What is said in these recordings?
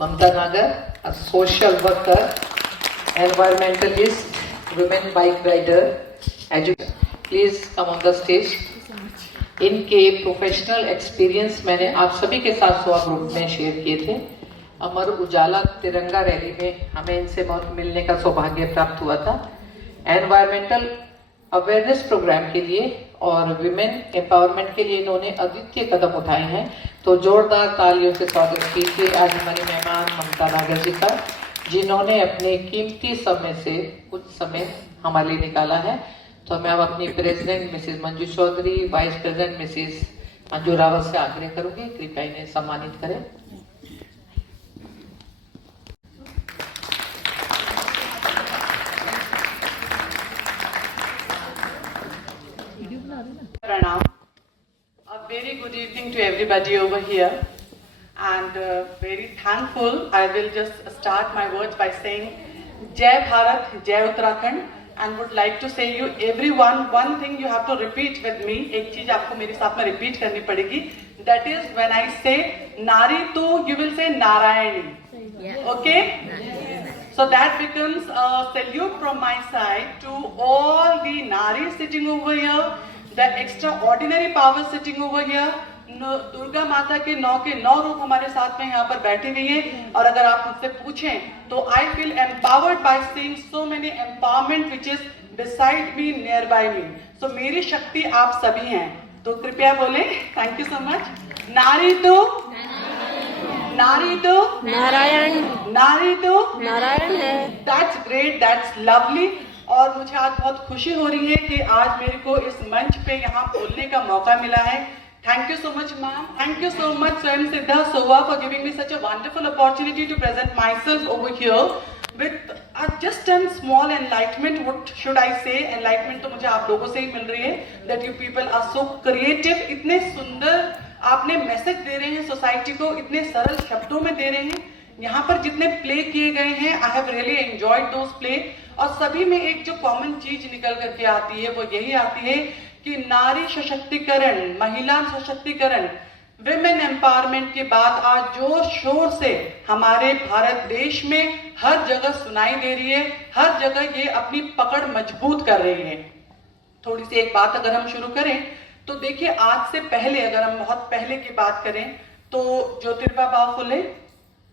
Mamta Nagar, a social worker, environmentalist, women bike rider, educator. Please come on the stage. इनके professional experience मैंने आप सभी के साथ स्वा ग्रुप में शेयर किए थे। अमर उजाला तिरंगा रैली में हमें इनसे मिलने का सौभाग्य प्राप्त हुआ था। एनवायरमेंटल अवेयरनेस प्रोग्राम के लिए और विमेन एम्पावरमेंट के लिए इन्होंने अद्वितीय कदम उठाए हैं, तो जोरदार तालियों से स्वागत कीजिए आज हमारी मेहमान ममता नागर जी का, जिन्होंने अपने कीमती समय से कुछ समय हमारे लिए निकाला है। तो मैं अब अपनी president Mrs Manju Chaudhary, vice president Mrs Manju Rawat से आग्रह करूंगी, कृपया इन्हें सम्मानित करें। Pranam. A very good evening to everybody over here, and very thankful. I will just start my words by saying Jai Bharat, Jai Uttarakhand, and would like to say you everyone one thing you have to repeat with me. एक चीज आपको मेरे साथ में repeat करनी पड़ेगी. That is when I say Nari tu, you will say Narayani. Okay? So that becomes a salute from my side to all the Naris sitting over here, the extraordinary power sitting over here. Durga माता के 9 रूप हमारे साथ में यहाँ पर बैठे हुए हैं, और अगर आप मुझसे पूछें तो I feel empowered by seeing so many empowerment which is beside me, near by me. So मेरी शक्ति आप सभी हैं, तो कृपया बोले थैंक यू सो मच। नारी तो नारायण, नारी तो नारायण है। That's great, that's lovely. और मुझे आज बहुत खुशी हो रही है कि आज मेरे को इस मंच पे यहाँ बोलने का मौका मिला है। Thank you so much ma'am, thank you so much Swayam Siddha सोवा for giving me such a wonderful opportunity to present myself over here with just a small enlightenment. What should I say? Enlightenment तो मुझे आप लोगों से ही मिल रही है, that you people are so creative. इतने सुंदर आपने मैसेज दे रहे हैं सोसाइटी को, इतने सरल शब्दों में दे रहे हैं। यहाँ पर जितने प्ले किए गए हैं, I have really enjoyed those play, और सभी में एक जो कॉमन चीज निकल करके आती है वो यही आती है कि नारी सशक्तिकरण, महिला सशक्तिकरण, विमेन एम्पावरमेंट की बात आज जोर शोर से हमारे भारत देश में हर जगह सुनाई दे रही है, हर जगह ये अपनी पकड़ मजबूत कर रही है। थोड़ी सी एक बात अगर हम शुरू करें तो देखिए, आज से पहले अगर हम बहुत पहले की बात करें तो ज्योतिबा फुले,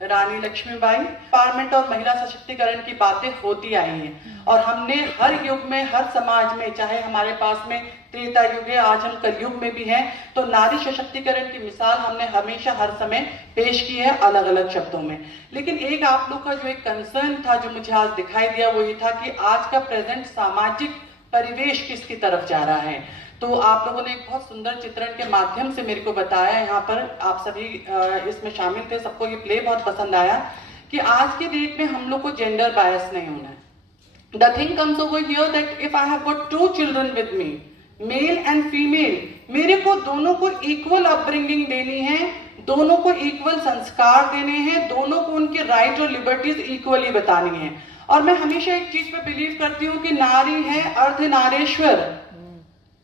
रानी लक्ष्मीबाई, एम्पावरमेंट और महिला सशक्तिकरण की बातें होती आई हैं, और हमने हर युग में, हर समाज में, चाहे हमारे पास में त्रेता युग है, आज हम कलयुग में भी हैं, तो नारी सशक्तिकरण की मिसाल हमने हमेशा हर समय पेश की है अलग अलग शब्दों में। लेकिन एक आप लोग का जो एक कंसर्न था जो मुझे आज दिखाई दिया वो ये था कि आज का प्रेजेंट सामाजिक परिवेश किसकी तरफ जा रहा है। तो आप लोगों ने एक बहुत सुंदर चित्रण के माध्यम से मेरे को बताया, यहाँ पर आप सभी इसमें शामिल थे, सबको ये प्ले बहुत पसंद आया, कि आज के डेट में हम लोग को जेंडर बायस नहीं होना है। The thing comes over here that if I have got 2 children with me, male and female, मेरे को दोनों को इक्वल अपब्रिंगिंग देनी है, दोनों को इक्वल संस्कार देने हैं, दोनों को उनके राइट और लिबर्टीज इक्वली बतानी है। और मैं हमेशा एक चीज पे बिलीव करती हूँ कि नारी है अर्धनारेश्वर,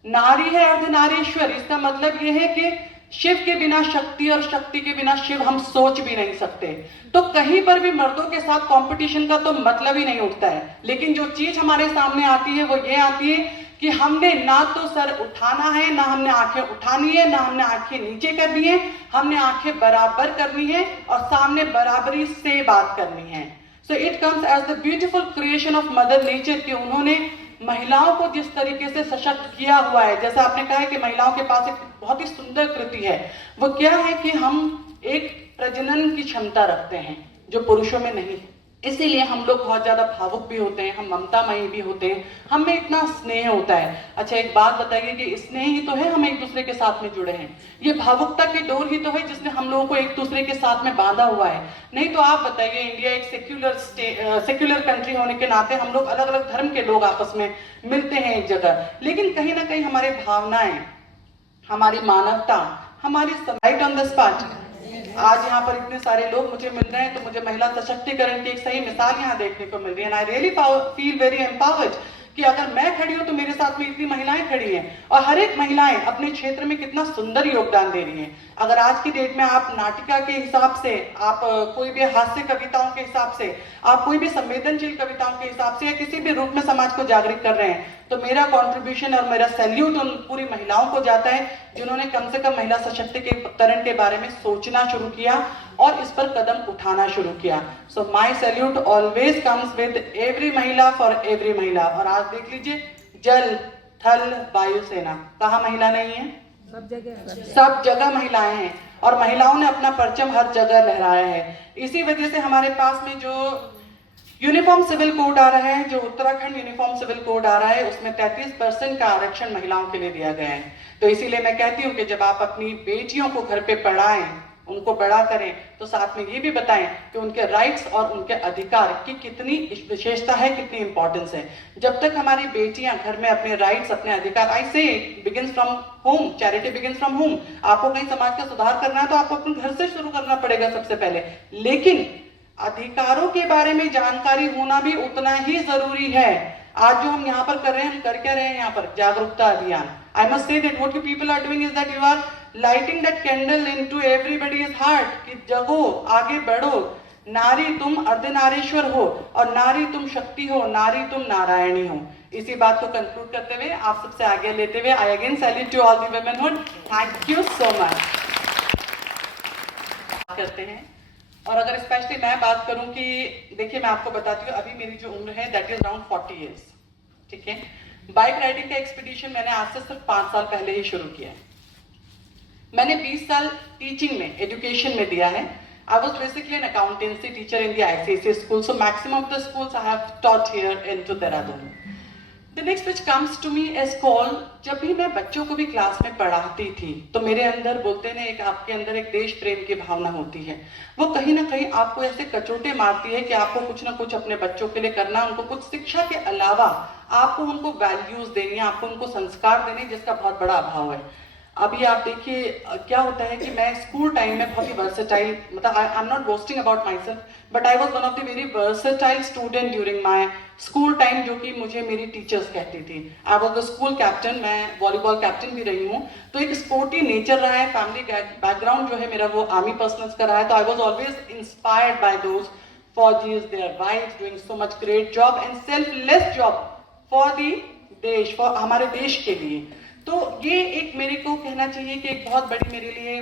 नारी है अर्धनारीश्वर। इसका मतलब यह है कि शिव के बिना शक्ति और शक्ति के बिना शिव हम सोच भी नहीं सकते। तो कहीं पर भी मर्दों के साथ कंपटीशन का तो मतलब ही नहीं उठता है। लेकिन जो चीज हमारे सामने आती है वो ये आती है कि हमने ना तो सर उठाना है, ना हमने आंखें उठानी है, ना हमने आंखें नीचे करनी है, हमने आंखें बराबर करनी है और सामने बराबरी से बात करनी है। So it comes as the beautiful creation of mother nature कि उन्होंने महिलाओं को जिस तरीके से सशक्त किया हुआ है, जैसा आपने कहा है कि महिलाओं के पास एक बहुत ही सुंदर कृति है, वो क्या है कि हम एक प्रजनन की क्षमता रखते हैं जो पुरुषों में नहीं है। इसीलिए हम लोग बहुत ज्यादा भावुक भी होते हैं, हम ममतामयी भी होते हैं, हम में इतना स्नेह होता है। अच्छा एक बात बताइए कि स्नेह ही तो है हम एक दूसरे के साथ में जुड़े हैं, ये भावुकता की डोर ही तो है जिसने हम लोगों को एक दूसरे के साथ में बांधा हुआ है। नहीं तो आप बताइए, इंडिया एक सेक्युलर कंट्री होने के नाते हम लोग अलग अलग धर्म के लोग आपस में मिलते हैं एक जगह, लेकिन कहीं ना कहीं हमारी भावनाएं, हमारी मानवता, हमारी राइट ऑन द स्पॉट। आज यहाँ पर इतने सारे लोग मुझे मिल रहे हैं तो मुझे महिला सशक्तिकरण की एक सही मिसाल यहाँ देखने को मिल रही है। I really feel very empowered कि अगर मैं खड़ी हूं तो मेरे साथ में इतनी महिलाएं खड़ी हैं, और हर एक महिलाएं अपने क्षेत्र में कितना सुंदर योगदान दे रही हैं। अगर आज की डेट में आप नाटिका के हिसाब से, आप कोई भी हास्य कविताओं के हिसाब से, आप कोई भी संवेदनशील कविताओं के हिसाब से या किसी भी रूप में समाज को जागृत कर रहे हैं, तो मेरा कंट्रीब्यूशन और मेरा सैल्यूट उन पूरी महिलाओं को जाता है जिन्होंने कम से कम महिला सशक्तिकरण के बारे में सोचना शुरू किया और इस पर कदम उठाना शुरू किया। So my salute always comes with every महिला फॉर एवरी महिला। और आज देख लीजिए, जल थल वायुसेना, कहाँ महिला नहीं है? सब जगह महिलाएं हैं, और महिलाओं ने अपना परचम हर जगह लहराया है। इसी वजह से हमारे पास में जो यूनिफॉर्म सिविल कोड आ रहा है, जो उत्तराखंड यूनिफॉर्म सिविल कोड आ रहा है, उसमें 33% का आरक्षण महिलाओं के लिए दिया गया है। तो इसीलिए मैं कहती हूँ कि जब आप अपनी बेटियों को घर पे पढ़ाएं, उनको बड़ा करें, तो साथ में ये भी बताएं कि उनके राइट्स और उनके अधिकार की कितनी विशेषता है, कितनी इंपॉर्टेंस है। जब तक हमारी बेटियां घर में अपने राइट्स, अपने अधिकार, आई से begins from home, charity begins from home. आपको कहीं समाज का सुधार करना है तो आपको अपने घर से शुरू करना पड़ेगा सबसे पहले, लेकिन अधिकारों के बारे में जानकारी होना भी उतना ही जरूरी है। आज जो हम यहाँ पर कर रहे हैं, हम कर क्या रहे हैं यहाँ पर? जागरूकता अभियान। I must say that what you people are doing is that you are lighting that candle into everybody's heart कि जगो, आगे बढ़ो, नारी तुम अर्धनारीश्वर हो और नारी तुम शक्ति हो, नारी तुम नारायणी हो। इसी बात को कंक्लूड करते हुए, आप सबसे आगे लेते हुए, I again salute to all the womenhood. Thank you so much. करते हैं। और अगर स्पेशली मैं बात करूं कि देखिए, मैं आपको बताती हूँ, अभी मेरी जो उम्र है दैट इज अराउंड 40 इयर्स, ठीक है। बाइक राइडिंग का एक्सपीडिशन मैंने आज से सिर्फ 5 साल पहले ही शुरू किया है। मैंने 20 साल टीचिंग में, एजुकेशन में दिया है। I was basically an accountancy teacher in the ICSE school, so maximum of the schools I have taught here in to Dehradun. The next which comes to me as call, जब भी मैं बच्चों को भी क्लास में पढ़ाती थी तो मेरे अंदर, बोलते ना, एक आपके अंदर एक देश प्रेम की भावना होती है। वो कहीं ना कहीं आपको ऐसे कचोटे मारती है कि आपको कुछ ना कुछ अपने बच्चों के लिए करना, उनको कुछ शिक्षा के अलावा आपको उनको वैल्यूज देनी है, आपको उनको संस्कार देने, जिसका बहुत बड़ा अभाव है। अभी आप देखिए क्या होता है कि मैं स्कूल टाइम में बहुत ही वर्सेटाइल, मतलब I am not boasting about my self, but I was one of the very versatile student during my school time, जो कि मुझे मेरी टीचर्स कहती थी। I was the school captain, मैं वॉलीबॉल कैप्टन भी रही हूँ, तो एक स्पोर्टी नेचर रहा है। फैमिली बैकग्राउंड जो है मेरा वो आर्मी पर्सनल्स का रहा है, तो I was always inspired by those फौजीज, their wives doing so much great job and selfless job for the desh, for हमारे देश के लिए। तो ये एक मेरे को कहना चाहिए कि एक बहुत बड़ी मेरे लिए,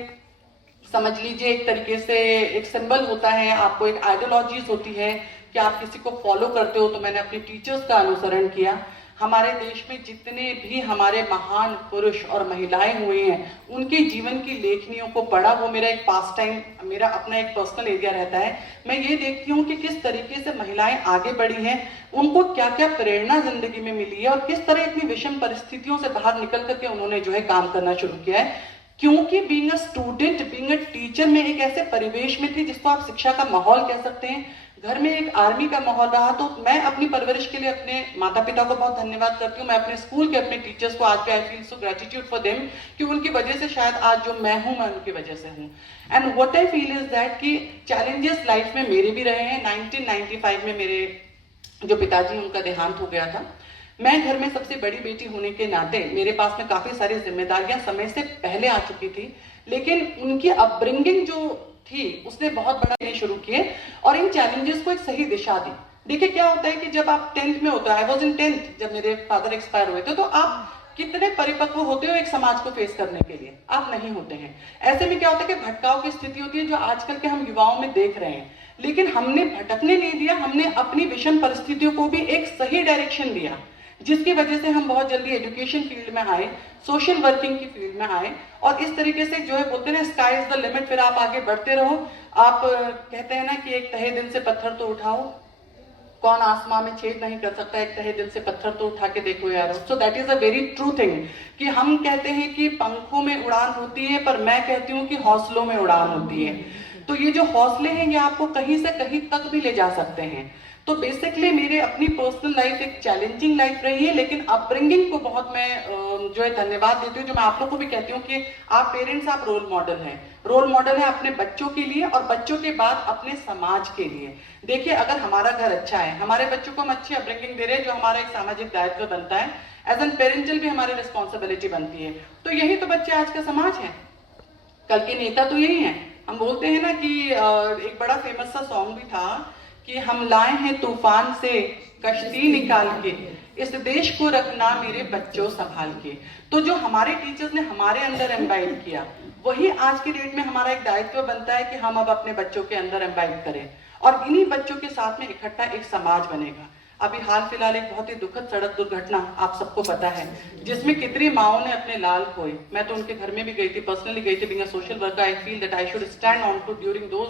समझ लीजिए, एक तरीके से एक सिंबल होता है। आपको एक आइडियोलॉजीज होती है कि आप किसी को फॉलो करते हो, तो मैंने अपने टीचर्स का अनुसरण किया। हमारे देश में जितने भी हमारे महान पुरुष और महिलाएं हुए हैं, उनके जीवन की लेखनियों को पढ़ा, वो मेरा एक पास टाइम, मेरा अपना एक पर्सनल एरिया रहता है। मैं ये देखती हूँ कि किस तरीके से महिलाएं आगे बढ़ी हैं, उनको क्या क्या प्रेरणा जिंदगी में मिली है और किस तरह इतनी विषम परिस्थितियों से बाहर निकल करके उन्होंने जो है काम करना शुरू किया है। क्योंकि being a student, being a teacher, में एक ऐसे परिवेश में थी जिसको आप शिक्षा का माहौल कह सकते हैं। घर में एक आर्मी का माहौल रहा, तो मैं अपनी परवरिश के लिए अपने माता पिता को बहुत धन्यवाद करती हूँ। मैं अपने स्कूल के, अपने टीचर्स को आज भी I feel so gratitude for them, कि उनकी वजह से शायद आज जो मैं हूँ, मैं उनकी वजह से हूँ। And what I feel is that कि चैलेंजेस लाइफ में मेरे भी रहे हैं। 1995 में मेरे जो पिताजी, उनका देहांत हो गया था। मैं घर में सबसे बड़ी बेटी होने के नाते मेरे पास में काफी सारी जिम्मेदारियां समय से पहले आ चुकी थी, लेकिन उनकी अपब्रिंगिंग जो थी उसने बहुत बड़ा लेने शुरू किए और इन चैलेंजेस को एक सही दिशा दी। देखिए क्या होता है कि जब आप 10th में होते हो, आई वॉज इन 10th जब मेरे फादर एक्सपायर हुए थे, तो आप कितने परिपक्व होते हो एक समाज को फेस करने के लिए? आप नहीं होते हैं। ऐसे में क्या होता है कि भटकाव की स्थिति होती है, जो आजकल के हम युवाओं में देख रहे हैं। लेकिन हमने भटकने नहीं दिया, हमने अपनी विषम परिस्थितियों को भी एक सही डायरेक्शन दिया, जिसकी वजह से हम बहुत जल्दी एजुकेशन फील्ड में आए, सोशल वर्किंग की फील्ड में आए, और इस तरीके से जो है, बोलते हैं स्काई इज द लिमिट, फिर आप आगे बढ़ते रहो। आप कहते हैं ना कि एक तहे दिल से पत्थर तो उठाओ, कौन आसमां में छेद नहीं कर सकता, एक तहे दिल से पत्थर तो उठा के देखो यारो। So that is a very true thing कि हम कहते हैं कि पंखों में उड़ान होती है, पर मैं कहती हूँ कि हौसलों में उड़ान होती है। तो ये जो हौसले हैं ये आपको कहीं से कहीं तक भी ले जा सकते हैं। तो बेसिकली मेरे अपनी पर्सनल लाइफ एक चैलेंजिंग लाइफ रही है, लेकिन अपब्रिंगिंग को बहुत मैं जो है धन्यवाद देती हूँ। जो मैं आप लोग को भी कहती हूँ कि आप पेरेंट्स, आप रोल मॉडल हैं। रोल मॉडल है अपने बच्चों के लिए और बच्चों के बाद अपने समाज के लिए। देखिए, अगर हमारा घर अच्छा है, हमारे बच्चों को हम अच्छी अपब्रिंगिंग दे रहे हैं, जो हमारा एक सामाजिक दायित्व बनता है, एज एन पेरेंटल भी हमारी रिस्पॉन्सिबिलिटी बनती है। तो यही तो बच्चे आज का समाज है, कल के नेता तो यही हैं। हम बोलते हैं ना कि एक बड़ा फेमस सा सॉन्ग भी था कि हम लाए हैं तूफान से कश्ती निकाल के, इस देश को रखना मेरे बच्चों संभाल के। तो जो हमारे टीचर्स ने हमारे अंदर एम्बाइब किया, वही आज की डेट में हमारा एक दायित्व बनता है कि हम अब अपने बच्चों के अंदर एम्बाइब करें और इन्हीं बच्चों के साथ में इकट्ठा एक समाज बनेगा। अभी हाल फिलहाल एक बहुत ही दुखद सड़क दुर्घटना आप सबको पता है, जिसमें कितनी माओं ने अपने लाल खोए। मैं तो उनके घर में भी गई थी, पर्सनली गई थी। Being a social worker, I feel that I should stand on to during those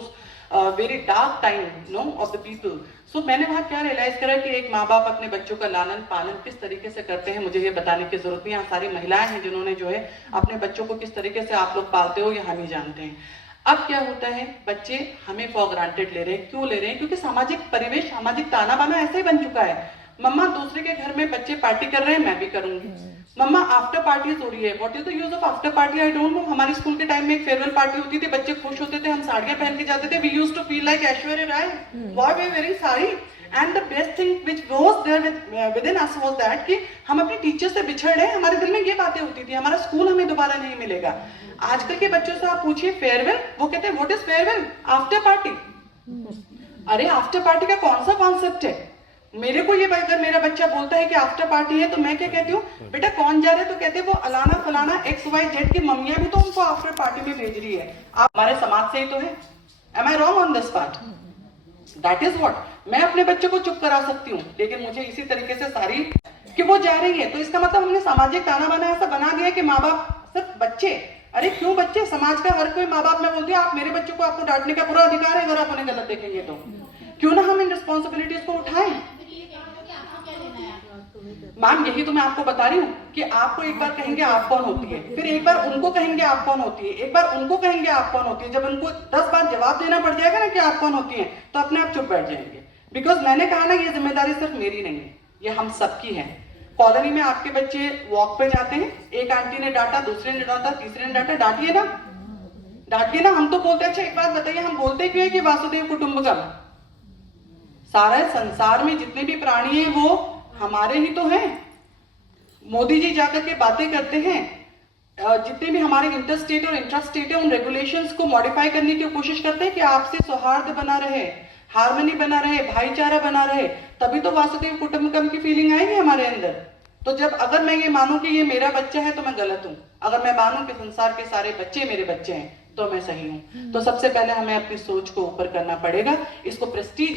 very dark time no of the people. So मैंने वहाँ क्या रियलाइज करा कि एक माँ बाप अपने बच्चों का लालन पालन किस तरीके से करते हैं, मुझे ये बताने की जरूरत नहीं। यहाँ सारी महिलाएं हैं जिन्होंने जो है अपने बच्चों को किस तरीके से आप लोग पालते हो, ये हम ही जानते हैं। अब क्या होता है, बच्चे हमें फॉर ग्रांटेड ले रहे हैं। क्यों ले रहे हैं? क्योंकि सामाजिक परिवेश, सामाजिक ताना बाना ऐसे ही बन चुका है। मम्मा, दूसरे के घर में बच्चे पार्टी कर रहे हैं, मैं भी करूंगी। मम्मा, आफ्टर पार्टी हो रही है, what is the use of after party? I don't know. हमारे स्कूल के टाइम में एक फेयरवेल पार्टी होती थी, बच्चे खुश होते थे, हम साड़ियां पहन के जाते थे। We used to feel like Aishwarya Rai, why we wearing sari. And the best thing which was there within us was that कि हम अपने टीचर से बिछड़ रहे हैं। हमारे दिल में ये बातें होती थी, हमारा स्कूल हमें दोबारा नहीं मिलेगा। आजकल के बच्चों से आप पूछिए फेयरवेल, वो कहते हैं what is farewell? After party. अरे आफ्टर पार्टी का कौन सा कॉन्सेप्ट है? मेरे को ये अगर मेरा बच्चा बोलता है कि आफ्टर पार्टी है, तो मैं क्या कहती हूँ, बेटा कौन जा रहा है? तो कहते हैं वो अलाना फलाना XYZ की मम्मियां भी तो उनको आफ्टर पार्टी में भेज रही है। आप हमारे समाज से ही तो है। Am I wrong on this part? That is what. मैं अपने बच्चे को चुप करा सकती हूँ, लेकिन मुझे इसी तरीके से सारी कि वो जा रही है, तो इसका मतलब हमने सामाजिक ताना बाना ऐसा बना दिया कि माँ बाप सिर्फ बच्चे। अरे क्यों बच्चे? समाज का हर कोई माँ बाप में बोलती है आप मेरे बच्चों को, आपको डांटने का पूरा अधिकार है अगर आप उन्हें गलत देखेंगे तो। क्यों ना हम इन रिस्पॉन्सिबिलिटीज को उठाएं। मैम, यही तो मैं आपको बता रही हूँ कि आपको एक बार कहेंगे आप कौन होती है, फिर एक बार उनको कहेंगे आप कौन होती है, एक बार उनको कहेंगे आप कौन होती है। जब उनको 10 बार जवाब देना पड़ जाएगा ना कि आप कौन होती है, तो अपने आप चुप बैठ जाएंगे। बिकॉज मैंने कहा ना, ये जिम्मेदारी सिर्फ मेरी नहीं है, ये हम सबकी है। कॉलोनी में आपके बच्चे वॉक पे जाते हैं, एक आंटी ने डांटा, दूसरे ने डांटा, तीसरे ने डांटा, डांटिए ना, डांटिए ना। हम तो बोलते हैं, अच्छा एक बात बताइए, हम बोलते क्यों है कि वासुदेव कुटुंबकम? सारा संसार में जितने भी प्राणी हैं वो हमारे ही तो हैं। मोदी जी जाकर के बातें करते हैं, जितने भी हमारे इंटरस्टेट और इंट्रास्टेट है, उन रेगुलेशंस को मॉडिफाई करने की कोशिश करते हैं कि आपसे सौहार्द बना रहे, हार्मनी बना रहे, भाईचारा बना रहे। तभी तो वासुदेव कुटुंबकम की फीलिंग आएगी हमारे अंदर। तो जब अगर मैं ये मानूं कि ये मेरा बच्चा है तो मैं गलत हूं, अगर मैं मानूं कि संसार के सारे बच्चे मेरे बच्चे हैं तो मैं सही हूं। तो सबसे पहले हमें अपनी सोच को ऊपर करना पड़ेगा। इसको प्रेस्टीज